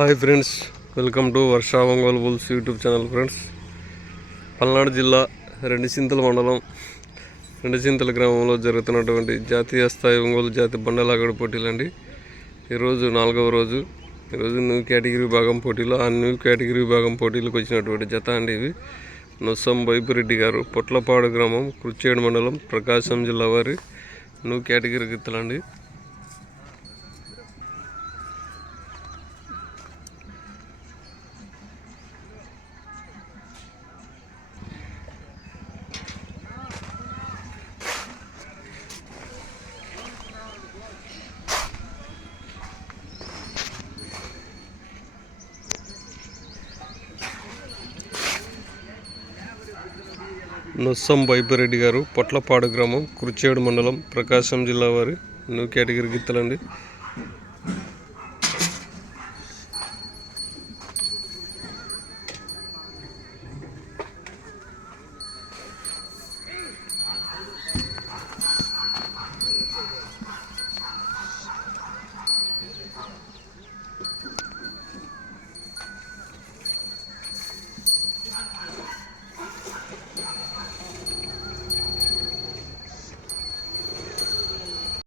Hi friends welcome to Varsha Ongole bulls YouTube channel friends Palnadu జిల్లా రెండుచింతల మండలం రెండుచింతల గ్రామంలో జరుగుతున్నటువంటి జాతీయ స్థాయి ఒంగోలు జాతి బండలాగడ పోటీలండి ఈరోజు నాలుగవ రోజు. ఈరోజు న్యూ కేటగిరీ విభాగం పోటీలో. ఆ న్యూ కేటగిరీ విభాగం పోటీలకు వచ్చినటువంటి జత అండి ఇవి. నొస్సం వైపురెడ్డి గారు పొట్లపాడు గ్రామం కుర్చేడు మండలం ప్రకాశం జిల్లా వారి న్యూ కేటగిరీ గిత్తలండి. నొస్సం బైపిరెడ్డి గారు పొట్లపాడు గ్రామం కుర్చేడు మండలం ప్రకాశం జిల్లా వారి న్యూ కేటగిరీ గిత్తలండి.